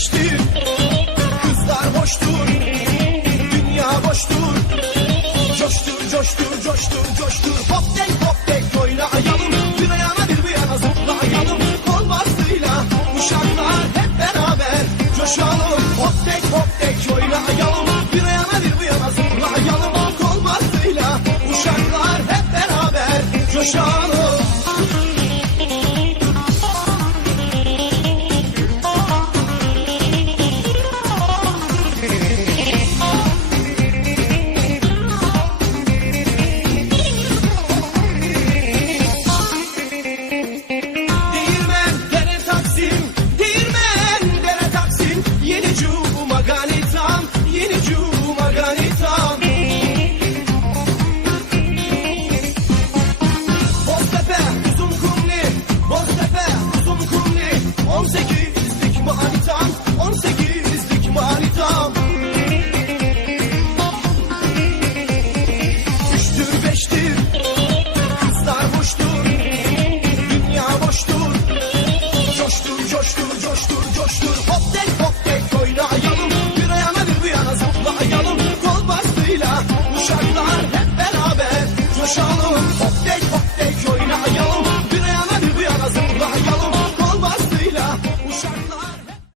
beştir, kızlar boştur, dünya boştur. Coştur, coştur, coştur, coştur. Hop tek oynayalım. Bir yana bir bu yana zıplayalım. Kol bastığıyla uşaklar hep beraber coşalım. Hop tek oynayalım. Bir yana bir bu yana zıplayalım. Kol bastığıyla uşaklar hep beraber coşalım. Uşaklar hep beraber coşalım.